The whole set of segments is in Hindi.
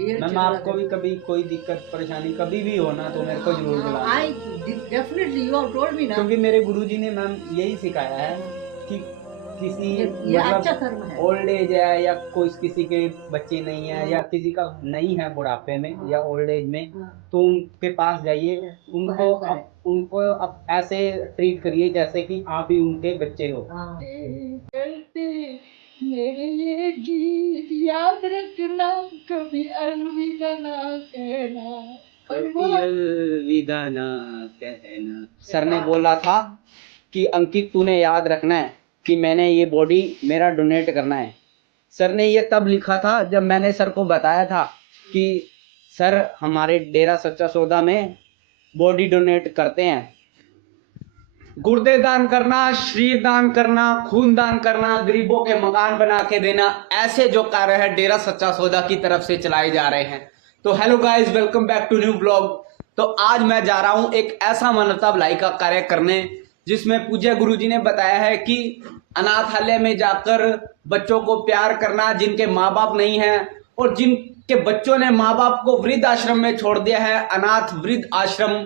मैम आपको भी कभी कोई दिक्कत परेशानी कभी भी हो ना तो मेरे को जरूर बुलाना। Definitely you have told me ना, क्योंकि मेरे गुरुजी ने मैम यही सिखाया है कि किसी ये अच्छा कर्म है। ओल्ड एज है या कोई किसी के बच्चे नहीं है या किसी का नहीं है बुढ़ापे में या ओल्ड एज में, तो उनके पास जाइए, उनको अब ऐसे ट्रीट करिए जैसे कि आप ही उनके बच्चे हो। ये गीत याद रखना, कभी अलविदा ना कहना। अलविदा ना कहना। सर ने बोला था कि अंकित तूने याद रखना है कि मैंने ये बॉडी मेरा डोनेट करना है। सर ने ये तब लिखा था जब मैंने सर को बताया था कि सर हमारे डेरा सच्चा सौदा में बॉडी डोनेट करते हैं। गुर्दे दान करना, शरीर दान करना, खून दान करना, गरीबों के मकान बना के देना, ऐसे जो कार्य है डेरा सच्चा सौदा की तरफ से चलाए जा रहे हैं। तो hello guys, welcome back to new blog. तो आज मैं जा रहा हूं एक ऐसा मानवता भलाई का कार्य करने जिसमें पूज्य गुरुजी ने बताया है कि अनाथालय में जाकर बच्चों को प्यार करना जिनके माँ बाप नहीं है और जिनके बच्चों ने माँ बाप को वृद्ध आश्रम में छोड़ दिया है, अनाथ वृद्ध आश्रम,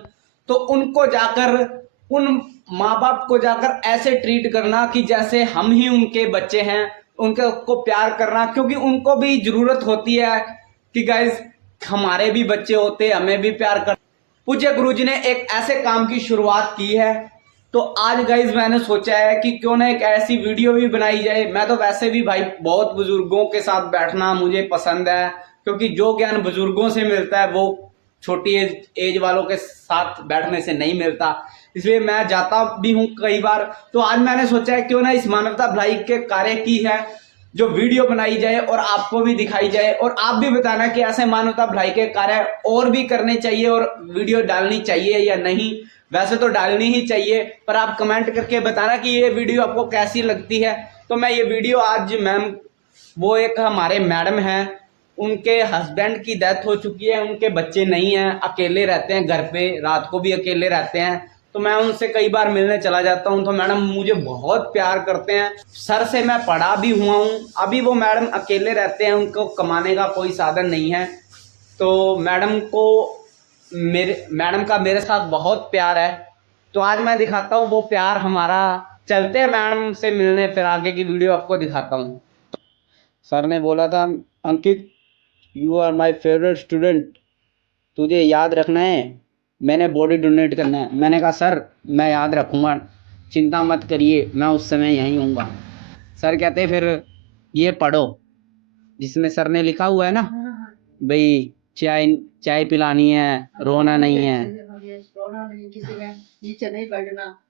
तो उनको जाकर उन माँ बाप को जाकर ऐसे ट्रीट करना कि जैसे हम ही उनके बच्चे हैं, उनके को प्यार करना, क्योंकि उनको भी जरूरत होती है कि गाइस हमारे भी बच्चे होते, हमें भी प्यार कर। पूज्य गुरुजी ने एक ऐसे काम की शुरुआत की है, तो आज गाइस मैंने सोचा है कि क्यों ना एक ऐसी वीडियो भी बनाई जाए। मैं तो वैसे भी भाई बहुत बुजुर्गों के साथ बैठना मुझे पसंद है, क्योंकि जो ज्ञान बुजुर्गों से मिलता है वो छोटी एज वालों के साथ बैठने से नहीं मिलता, इसलिए मैं जाता भी हूँ कई बार। तो आज मैंने सोचा है क्यों ना इस मानवता भलाई के कार्य की है जो वीडियो बनाई जाए और आपको भी दिखाई जाए, और आप भी बताना कि ऐसे मानवता भलाई के कार्य और भी करने चाहिए और वीडियो डालनी चाहिए या नहीं। वैसे तो डालनी ही चाहिए, पर आप कमेंट करके बताना कि ये वीडियो आपको कैसी लगती है। तो मैं ये वीडियो आज मैम, वो एक हमारे मैडम हैं, उनके हस्बैंड की डेथ हो चुकी है, उनके बच्चे नहीं हैं, अकेले रहते हैं घर पे, रात को भी अकेले रहते हैं। तो मैं उनसे कई बार मिलने चला जाता हूं, तो मैडम मुझे बहुत प्यार करते हैं। सर से मैं पढ़ा भी हुआ हूं। अभी वो मैडम अकेले रहते हैं, उनको कमाने का कोई साधन नहीं है, तो मैडम का मेरे साथ बहुत प्यार है। तो आज मैं दिखाता हूँ वो प्यार हमारा। चलते हैं मैडम से मिलने, फिर आगे की वीडियो आपको दिखाता हूँ। सर ने बोला था Ankit you are my favourite student, तुझे याद रखना है मैंने बॉडी डोनेट करना है। मैंने कहा सर मैं याद रखूँगा, चिंता मत करिए, मैं उस समय यहीं हूँगा। सर कहते फिर ये पढ़ो जिसमें सर ने लिखा हुआ है ना भाई, चाय चाय पिलानी है, रोना नहीं है,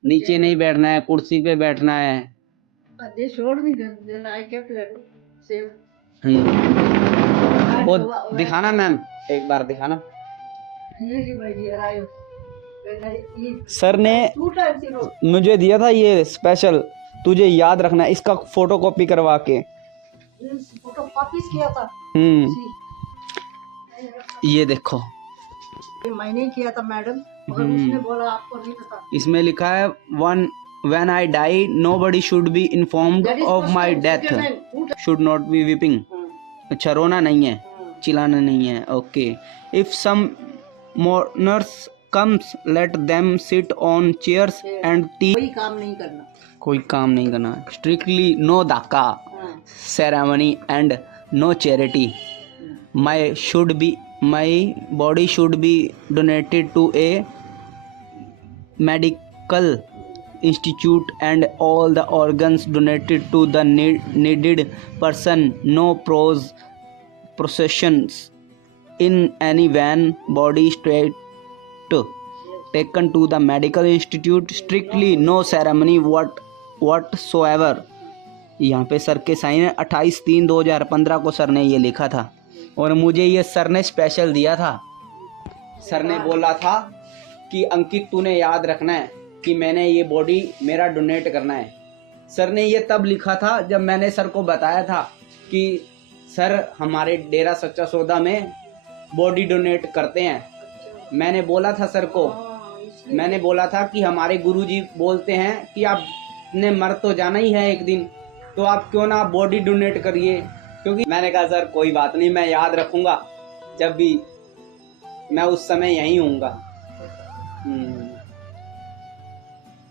नीचे नहीं बैठना है, कुर्सी पे बैठना है। वो दिखाना मैम, एक बार दिखाना। सर ने मुझे दिया था ये स्पेशल, तुझे याद रखना है, इसका फोटो कॉपी करवा के फोटो कॉपी किया था। ये देखो मैंने किया था मैडम, और उसने बोला आपको नहीं पता। इसमें लिखा है when I die nobody should be informed of my death, should not be weeping। अच्छा, रोना नहीं है, चिल्लाना नहीं है। Okay, if some mourners comes let them sit on chairs and tea। कोई काम नहीं करना, कोई काम नहीं करना। strictly no dhaka ceremony and no charity। my body should be donated to a medical institute and all the organs donated to the needed person। no processions in any van, body straight taken to the medical institute, strictly no ceremony whatsoever। यहाँ पे सर के साइन है, 28/3/2015 को सर ने ये लिखा था, और मुझे ये सर ने स्पेशल दिया था। सर ने बोला था कि अंकित तूने याद रखना है कि मैंने ये बॉडी मेरा डोनेट करना है। सर ने ये तब लिखा था जब मैंने सर को बताया था कि सर हमारे डेरा सच्चा सौदा में बॉडी डोनेट करते हैं। मैंने बोला था सर को, मैंने बोला था कि हमारे गुरुजी बोलते हैं कि आपने मर तो जाना ही है एक दिन, तो आप क्यों ना बॉडी डोनेट करिए। क्योंकि मैंने कहा सर कोई बात नहीं, मैं याद रखूँगा। जब भी मैं उस समय यहीं हूँगा।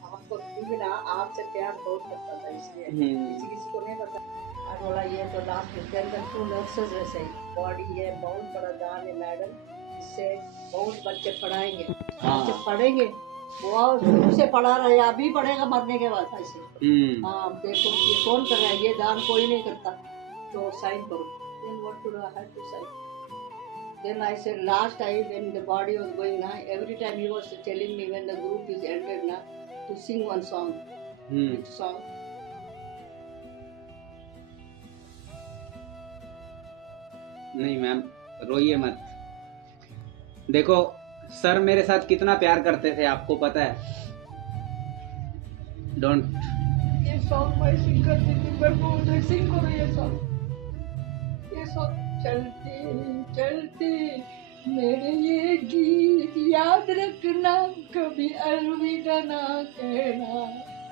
आपको भी ना आपसे प्यार बहुत करता था, इसलिए किसी किसी को नहीं पता। और बोला ये तो लास्ट में 2 नर्सेज है, सही बॉडी है, बहुत बड़ा दान है मैडम, इससे बहुत बच्चे पढ़ाएंगे। बच्चे पढ़ेंगे, वो शुरू से पढ़ा रहा है, अभी पढ़ेगा मरने के बाद ऐसे। हाँ देखो ये कौन कर रहा है, ये दान कोई नहीं करता, तो साइन करो। Then what to do? I had to sign. Then I said last time when the body was going na, every time he was telling me when the group is ended na, to sing one song. Which song? नहीं मैम, रोइए मत। देखो सर मेरे साथ कितना प्यार करते थे, आपको पता है। डोंट। ये सॉन्ग मैं सिंग करती थी, मेरे को उधर सिंग करो ये सॉन्ग। ये सॉन्ग चलती चलती मेरे ये गीत याद रखना, कभी अलविदा ना कहना।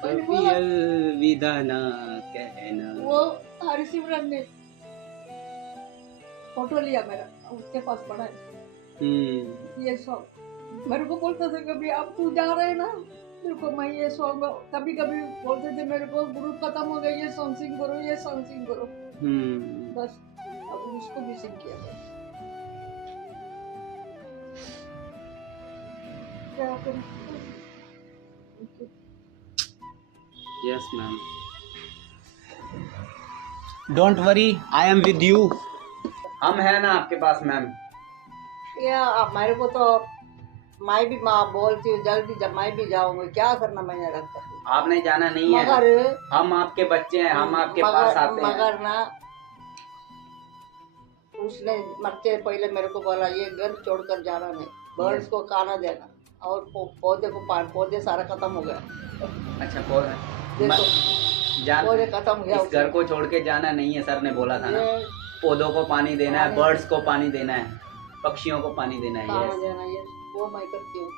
कभी अलविदा ना कहना। वो हरिसिमरन ने फोटो लिया मेरा, उसके पास पड़ा है ये सॉन्ग। मेरे को बोलते थे कभी आप तू जा रहे ना, मेरे को मैं ये सॉन्ग, कभी कभी बोलते थे मेरे को ग्रुप खत्म हो गया, ये सॉन्ग सिंग करो, ये सॉन्ग सिंग करो। बस अब उसको भी सिंग किया था। क्या करूं? Yes ma'am, don't worry, I am with you. हम है ना आपके पास मैम। या मेरे को तो मैं भी माँ बोलती हूँ जल्दी जब मैं भी जाऊंगी, क्या करना मैंने रखता। आपने जाना नहीं है, मगर हम आपके बच्चे हैं, हम आपके पास आते हैं। मगर ना उसने मरते पहले मेरे को बोला ये घर छोड़कर जाना नहीं, बर्ड्स को खाना देना, और पौधे को पौधे सारा खत्म हो गया। अच्छा देखो पौधे खत्म हो गया। इस घर को छोड़ के जाना नहीं है, सर ने बोला था ना। पौधों को पानी देना है, बर्ड्स को पानी देना है, पक्षियों को पानी देना है। खाना देना, ये वो मैं करती हूँ,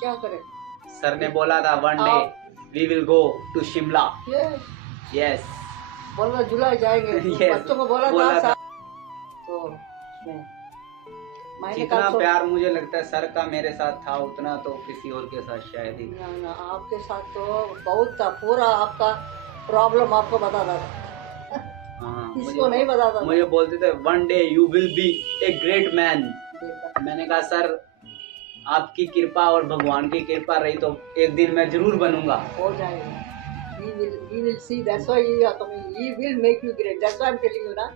क्या करे। सर ने बोला था one day we will go to Shimla. Yes बोला जुलाई जाएंगे। बच्चों को बोला था। तो जितना प्यार मुझे लगता है सर का मेरे साथ था, उतना तो किसी और के साथ शायद ही। ना आपके साथ तो बहुत था, पूरा आपका प्रॉब्लम आपको बताता था। इसको नहीं बताता। मुझे बोलते थे one day you will be a great man. मैंने कहा सर आपकी कृपा और भगवान की कृपा रही तो एक दिन मैं जरूर बनूंगा। हो जाएगा। He will see. That's why you are coming. He will make you great. That's why I'm telling you ना।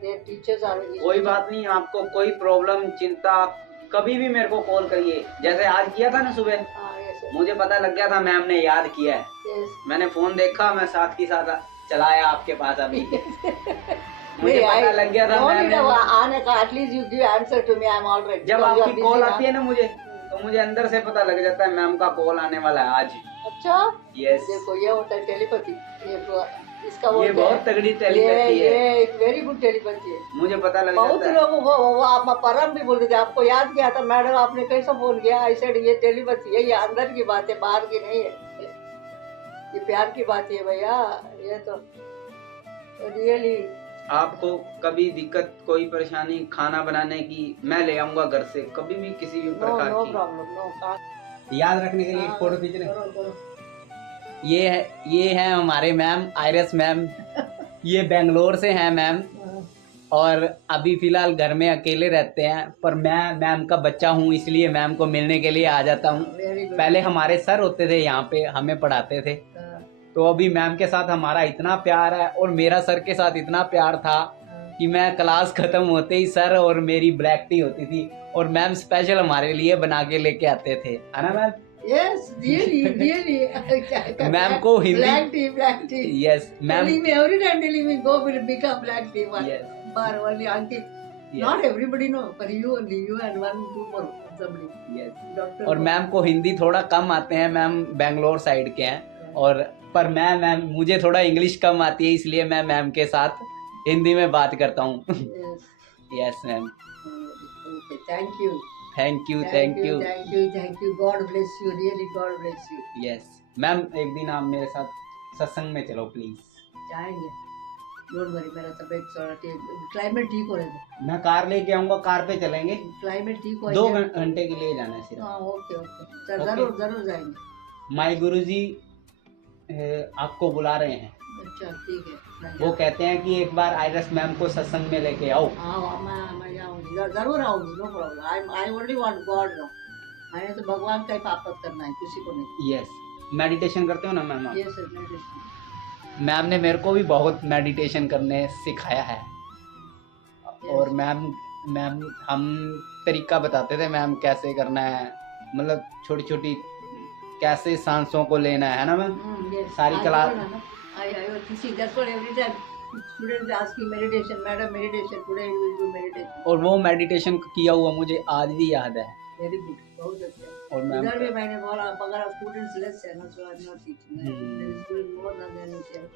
Their teachers are. कोई बात नहीं, आपको कोई प्रॉब्लम चिंता कभी भी मेरे को कॉल करिए। जैसे आज किया था ना सुबह, मुझे पता लग गया था मैम ने याद किया है। मैंने फोन देखा, मैं साथ की साथ चलाया आपके पास अभी। मुझे पता लग गया था आने का। At least you give answer to me, I am alright. जब आपकी कॉल आती है ना मुझे, तो मुझे अंदर से पता लग जाता है मैम का कॉल आने वाला है आज। अच्छा यस, देखो ये होता है टेलीपैथी। इसका ये बहुत तगड़ी टेलीपैथी है। ये एक वेरी गुड टेलीपैथी है। मुझे पता लग जाता है। बहुत लोगों को वो आप परम भी बोलते थे, आपको याद किया था मैडम, आपने कैसे फोन किया। आई सेड ये टेलीपैथी है, ये अंदर की बात है, बाहर की नहीं है, ये प्यार की बात है भैया। ये तो रियली आपको कभी दिक्कत कोई परेशानी खाना बनाने की, मैं ले आऊंगा घर से, कभी भी किसी भी प्रकार नो की। Problem, no. याद रखने के लिए एक फोटो खींच रहे। ये है हमारे मैम, आयरस मैम। ये बेंगलोर से हैं मैम, और अभी फिलहाल घर में अकेले रहते हैं, पर मैं मैम का बच्चा हूँ इसलिए मैम को मिलने के लिए आ जाता हूँ। पहले हमारे सर होते थे यहाँ पे, हमें पढ़ाते थे, तो अभी मैम के साथ हमारा इतना प्यार है, और मेरा सर के साथ इतना प्यार था कि मैं क्लास खत्म होते ही सर और मेरी ब्लैक टी होती थी, और मैम स्पेशल हमारे लिए बना के लेके आते थे, है ना मैम? Yes, really. मैम को Hindi black tea. Yes, ma'am. Telling me every time, telling me go will become black tea one. Yes. Bar only auntie. Yes. Not everybody know, but you only, you and one, two more somebody. Yes. Doctor. और मैम को हिंदी थोड़ा कम आते हैं, मैम बेंगलोर साइड के हैं, और पर मैम मुझे थोड़ा इंग्लिश कम आती है, इसलिए मैं मैम के साथ हिंदी में बात करता हूँ। Yes ma'am. Okay, thank you. Thank you. Thank you. God bless you. Really, God bless you. Yes ma'am, एक दिन आप मेरे साथ सत्संग में चलो प्लीज। जाएंगे। डोंट वरी, मेरा तबीयत थोड़ा क्लाइमेट ठीक हो रहा है, मैं कार लेके आऊंगा, कार पे चलेंगे। क्लाइमेट ठीक हो 2 जाए। घंटे के लिए जाना है सिर्फ। हाँ ओके ओके, सर ओके। जरूर जरूर जाएंगे। माय गुरुजी आपको बुला रहे हैं। अच्छा ठीक है, मैं वो कहते हैं कि एक बार आयरस मैम को सत्संग में लेके आओ। हाँ मैं जाऊंगी, जरूर आऊंगी, no problem. I only want God no, मैंने तो भगवान का ही पाप करना है, किसी को नहीं। यस, मेडिटेशन करते हो ना मैम आप? ये सर मेडिटेशन। मैम ने मेरे को भी बहुत मेडिटेशन करने सिखाया है। और मैम मैम हम तरीका बताते थे मैम कैसे करना है, मतलब छोटी छोटी कैसे सांसों को लेना है ना मैम? सारी class I was see, that's what every time students asking meditation, madam meditation, today we will do meditation. और वो मेडिटेशन किया हुआ मुझे आज भी याद है। Very good, बहुत अच्छा। और मैम इधर भी मैंने बोला अगर स्टूडेंट्स लेस है ना, so I'm not teaching. There is good more than anything.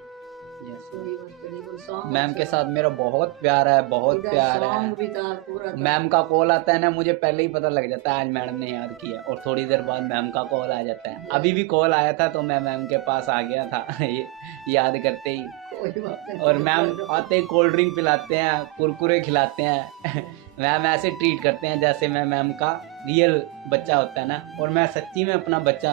So he was very good song. Ma'am के साथ मेरा बहुत प्यार है, बहुत प्यार है। सॉन्ग भी था पूरा। मैम का कॉल आता है ना, मुझे पहले ही पता लग जाता है आज मैडम ने याद किया, और थोड़ी देर बाद मैम का कॉल आ जाता है। अभी भी कॉल आया था तो मैं मैम के पास आ गया था ये याद करते ही। कोई बात नहीं। और मैम आते ही कोल्ड ड्रिंक पिलाते हैं, कुरकुरे खिलाते हैं मैम ऐसे ट्रीट करते हैं जैसे मैं मैम का रियल बच्चा होता है ना। और मैं सच्ची में अपना बच्चा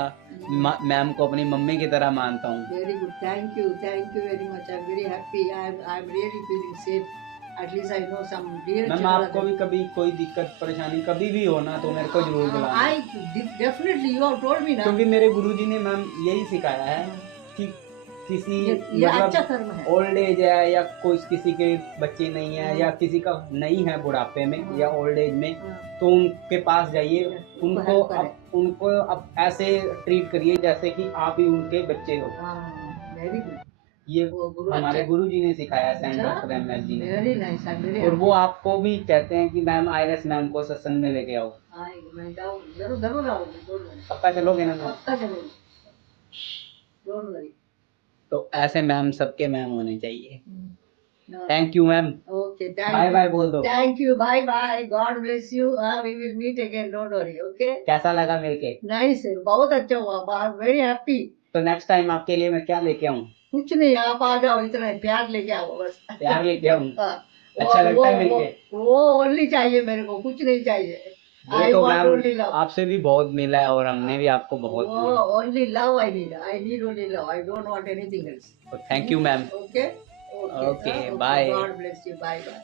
मैम को अपनी मम्मी की तरह मानता हूँ। Very good, thank you very much. I am very happy, I am really feeling safe. At least I know some real. Ma'am आपको भी कभी कोई दिक्कत परेशानी कभी भी हो ना तो मेरे को जरूर बुलाना। I definitely, you have told me ना। क्योंकि मेरे गुरुजी ने मैम यही सिखाया है कि किसी ये अच्छा कर्म है। ओल्ड एज है या कोई किसी के बच्चे नहीं है या किसी का नहीं है बुढ़ापे में या ओल्ड एज में, तो उनके पास जाइए, उनको अब ऐसे ट्रीट करिए जैसे कि आप ही उनके बच्चे हो। Very good. ये हमारे गुरुजी ने सिखाया है, सेंट डॉक्टर एमएस जी ने। Very nice, I am very. और वो आपको भी कहते हैं कि मैम आयरस मैम को सत्संग में लेके आओ। मैं जाऊँ, जरूर जरूर आऊंगी। पक्का चलोगे ना? पक्का चलोगे, डोंट वरी। तो ऐसे मैम सबके मैम होने चाहिए। Thank you ma'am. Okay, bye bye बोल दो। Thank you, bye bye, God bless you. We will meet again, don't worry. Okay, कैसा लगा मिलके? नाइस, बहुत अच्छा हुआ, आई एम वेरी हैप्पी। तो नेक्स्ट टाइम आपके लिए मैं क्या लेके आऊँ? कुछ नहीं, आप आ जाओ, इतना प्यार लेके आओ बस। प्यार लेके आऊँ? हाँ, अच्छा लगता है मिलके? वो ओनली चाहिए मेरे को, कुछ नहीं चाहिए। वो तो मैम आपसे भी बहुत मिला है और हमने भी आपको बहुत मिला। Only love I need only love, I don't want anything else. Thank you ma'am. Okay okay, bye. God bless you, bye bye.